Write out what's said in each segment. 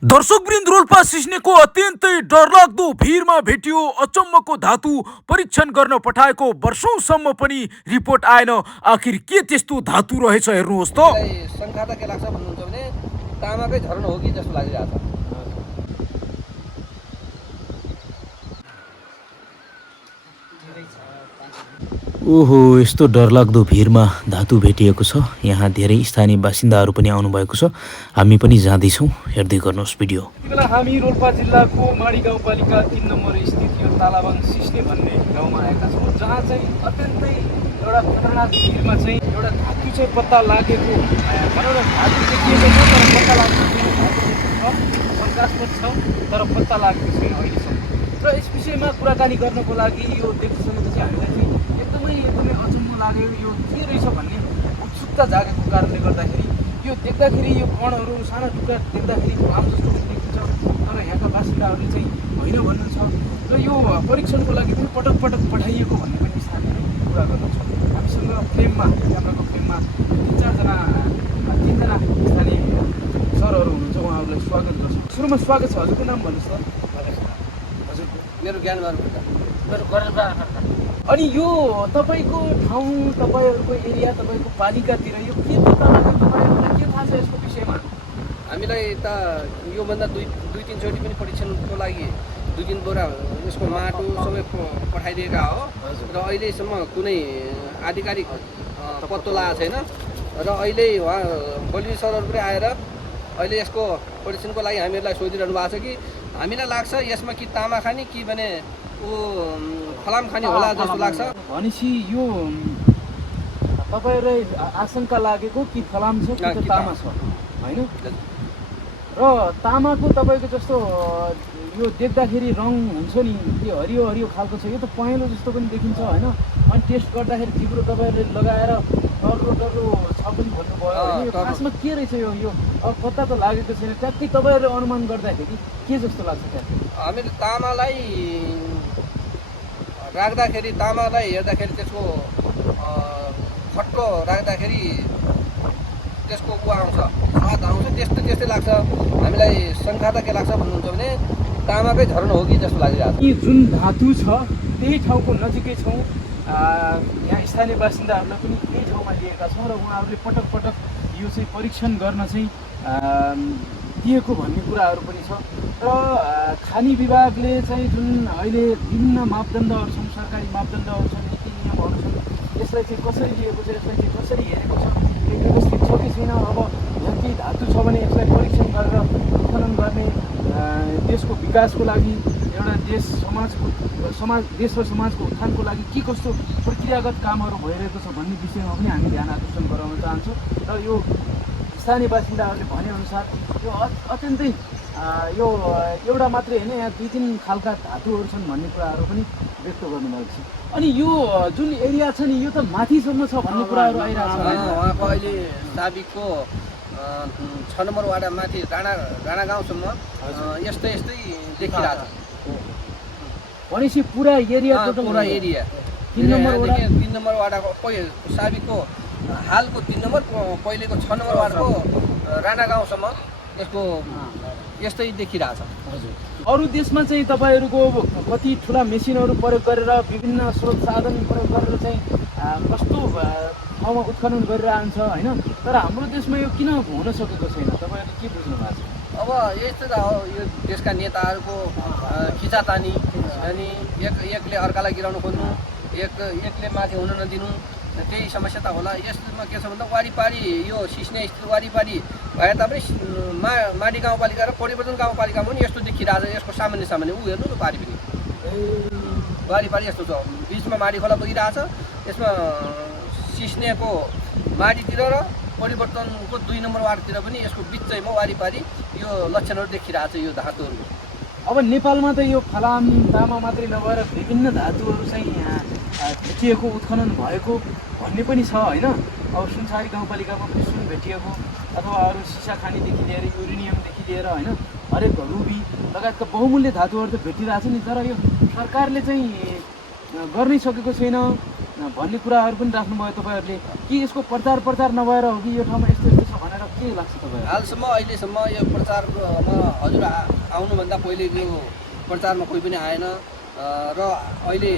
दर्शकवृन्द, रोल्पा सिस्नेको अत्यन्तै डरलाग्दो भिरमा भेटियो अचम्मको धातु परीक्षण गर्न पठाएको वर्षौंसम्म पनि रिपोर्ट आएन। आखिर के त्यस्तो धातु रहेछ हेर्नुहोस् त। शङ्का त के लाग्छ भन्नुहुन्छ भने तामाकै झरना हो कि जस्तो लागिरहेको छ। ओहो, यस्तो डरलाग्दो भिरमा धातु भेटिएको छ। यहाँ धेरै स्थानीय बासिन्दाहरू पनि आउनुभएको छ। हामी पनि जाँदैछौँ, हेर्दै गर्नुहोस् भिडियो। यति बेला हामी रोल्पा जिल्लाको माडी गाउँपालिका 3 नम्बर स्थित यो तालाबाङ सिस्ने भन्ने गाउँमा आएका छौँ, जहाँ चाहिँ अत्यन्तै एउटा खतरनाक भिरमा चाहिँ एउटा धातु चाहिँ पत्ता लागेको भनौँ न। धातु देखिएको छ तर पत्ता लागेको छैन। शङ्कास्पद छ तर पत्ता लागेको छैन अहिलेसम्म। र यस विषयमा कुराकानी गर्नको लागि यो देख्दाखेरि चाहिँ हामीलाई चाहिँ एकदमै अचम्म लाग्यो। यो के रहेछ भन्ने उत्सुकता जागेको कारणले गर्दाखेरि यो देख्दाखेरि यो कणहरू साना टुक्रा देख्दाखेरि लाम जस्तो पनि देखिन्छ, तर यहाँका बासिन्दाहरूले चाहिँ होइन भन्नुहुन्छ। र यो परीक्षणको लागि पनि पटक पटक पठाइएको भन्ने पनि स्थानीयले कुरा गर्नुहुन्छ। हामीसँग फ्रेममा क्यामेराको फ्रेममा तिनजना स्थानीय सरहरू हुनुहुन्छ, उहाँहरूलाई स्वागत गर्छु। सुरुमा स्वागत छ। हजुरको नाम भन्नुहोस् त। हजुरको? मेरो ज्ञानबहादुर मेरो गणेशबहादुर। अनि यो तपाईँको ठाउँ, तपाईँहरूको एरिया, तपाईँको पालिकातिर यो के पत्ता लाग्यो? तपाईँहरूलाई के थाहा छ यसको विषयमा? हामीलाई त योभन्दा दुई तीन चोटि पनि परीक्षणको लागि 2-3 बोरा यसको माटो सबै पठाइदिएका हो। र अहिलेसम्म कुनै आधिकारिक पत्तो लागेको छैन। र अहिले उहाँ बलवीर सरहरू पनि आएर अहिले यसको परीक्षणको लागि हामीहरूलाई सोधिरहनु भएको छ कि हामीलाई लाग्छ यसमा कि तामा खाने कि भने फलाम खाने होला जस्तो लाग्छ। भनेपछि यो तपाईँहरूलाई आशंका लागेको कि फलाम छ कि तामा छ, होइन? र तामाको तपाईँको जस्तो यो देख्दाखेरि रङ हुन्छ नि, यो हरियो हरियो खालको छ। यो त पहेँलो जस्तो पनि देखिन्छ, होइन? अनि टेस्ट गर्दाखेरि तिम्रो तपाईँहरूले लगाएर डर्रो छ पनि भन्नुभयो। यो खासमा के रहेछ यो? अब पत्ता त लागेको छैन। ट्याक्कै तपाईँहरूले अनुमान गर्दाखेरि के जस्तो लाग्छ? ट्याक्कै हामीले तामालाई हेर्दाखेरि त्यसको खट्टो राख्दाखेरि त्यसको आउँछ, स्वाद आउँछ, त्यस्तै लाग्छ। हामीलाई शङ्का त के लाग्छ भन्नुहुन्छ भने तामाकै झरना हो कि जस्तो लागिरहेको छ। यी जुन धातु छ त्यही ठाउँको नजिकै छौँ। यहाँ स्थानीय बासिन्दाहरूलाई पनि यही ठाउँमा लिएका छौँ र उहाँहरूले पटक पटक यो चाहिँ परीक्षण गर्न चाहिँ दिएको भन्ने कुराहरू पनि छ। र खानी विभागले चाहिँ जुन अहिले विभिन्न मापदण्डहरू छन्, सरकारी मापदण्डहरू छन्, नीति नियमहरू छन्, यसलाई चाहिँ कसरी लिएको छ, यसलाई चाहिँ कसरी हेरेको छ, यो व्यवस्थित छ कि छैन? अब यहाँ केही धातु छ भने यसलाई परीक्षण गरेर उत्खनन गर्ने देशको विकासको लागि, एउटा देश र समाजको उत्थानको लागि के कस्तो प्रक्रियागत कामहरू भइरहेको छ भन्ने विषयमा पनि हामी ध्यान आकर्षण गराउन चाहन्छौँ। र यो स्थानीय बासिन्दाहरूले भनेअनुसार यो अत्यन्तै यो एउटा मात्रै होइन, यहाँ 2-3 खालका धातुहरू छन् भन्ने कुराहरू पनि व्यक्त गर्नुभएको छ। अनि यो जुन एरिया छ नि, यो त माथिसम्म छ भन्ने कुराहरू आइरहेको छ। उहाँको अहिले साबिकको 6 नम्बर वाडा माथि राणा गाउँसम्म यस्तै देखिरहेको छ। भनेपछि पुरा एरिया 3 नम्बर वाडाको साबिकको हालको 3 नम्बर, पहिलेको 6 नम्बर वाडाको राणा गाउँसम्म यसको यस्तै देखिरहेको छ। हजुर, अरू देशमा चाहिँ तपाईँहरूको कति ठुला मेसिनहरू प्रयोग गरेर, विभिन्न स्रोत साधन प्रयोग गरेर चाहिँ कस्तो ठाउँमा उत्खनन गरिरहन्छ, होइन? तर हाम्रो देशमा यो किन हुन सकेको छैन? तपाईँहरूले के बुझ्नु भएको छ? अब यस्तो त हो, यो देशका नेताहरूको खिचातानी, अनि एकले अर्कालाई गिराउनु खोज्नु, एकले माथि हुन नदिनु, त्यही समस्या त होला। यसमा के छ भन्दा वारिपारि यो सिस्ने स्थित वारिपारि भए तापनि माडी गाउँपालिका र परिवर्तन गाउँपालिकामा पनि यस्तो देखिरहेको छ। यसको सामान्य ऊ हेर्नु न, पारि पनि वारिपारि यस्तो छ। बिचमा माडी खोला बगिरहेछ, यसमा सिस्नेको माडीतिर र परिवर्तनको 2 नम्बर वार्डतिर पनि यसको बिचैमा वारिपारि यो लक्षणहरू देखिरहेछ यो धातुहरू। अब नेपालमा त यो फलाम तामा मात्रै नभएर विभिन्न धातुहरू चाहिँ यहाँ भेटिएको, उत्खनन भएको भन्ने पनि छ, होइन? अब सुनसारी गाउँपालिकामा पनि सुन भेटिएको, अथवा अरू सिसा खानीदेखि लिएर युरेनियमदेखि लिएर, होइन, हरेक रुबी लगायतका बहुमूल्य धातुहरू त भेटिरहेछ नि। तर यो सरकारले चाहिँ गर्नै सकेको छैन भन्ने कुराहरू पनि राख्नुभयो तपाईँहरूले। कि यसको प्रचार नभएर हो कि यो ठाउँमा यस्तो छ भनेर के लाग्छ तपाईँ? हालसम्म अहिलेसम्म यो प्रचारमा हजुर आउनुभन्दा पहिले यो प्रचारमा कोही पनि आएन र अहिले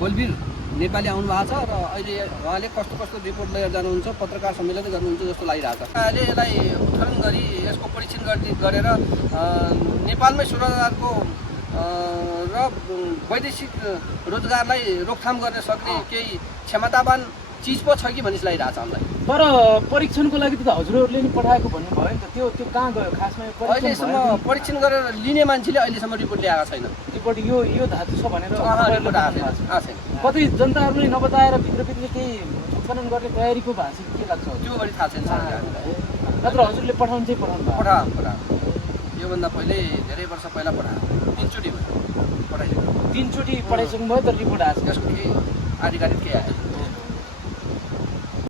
बोलबिर नेपाली आउनु भएको छ र अहिले उहाँले कस्तो कस्तो रिपोर्ट लिएर जानुहुन्छ, पत्रकार सम्मेलनै गर्नुहुन्छ जस्तो लागिरहेको छ। अहिले यसलाई उत्खनन गरी यसको परीक्षण गरेर नेपालमै 16,000को र वैदेशिक रोजगारलाई रोकथाम गर्न सक्ने केही क्षमतावान चिज पो छ कि भन्ने लागिरहेको छ हामीलाई। तर परीक्षणको लागि त हजुरहरूले नि पठाएको भन्नुभयो नि त, त्यो कहाँ गयो खासमा? यो अहिलेसम्म परीक्षण गरेर लिने मान्छेले अहिलेसम्म रिपोर्ट ल्याएको छैन। रिपोर्ट यो धातु छ भनेर रिपोर्ट आएको छैन। कतै जनताहरूले नबताएर भित्रभित्र केही उत्खनन गर्ने तयारीको भएको छ कि के लाग्छ? त्यो गरी थाहा छैन नत्र हजुरले पठाउनु चाहिँ पठाउनु भयो? पठा योभन्दा पहिले धेरै वर्ष पहिला पठायो, 3 चोटि पठाइसक्यो। 3 चोटि पठाइसक्नु भयो तर रिपोर्ट आएको छ? त्यसको केही आधिकारिक केही आएन।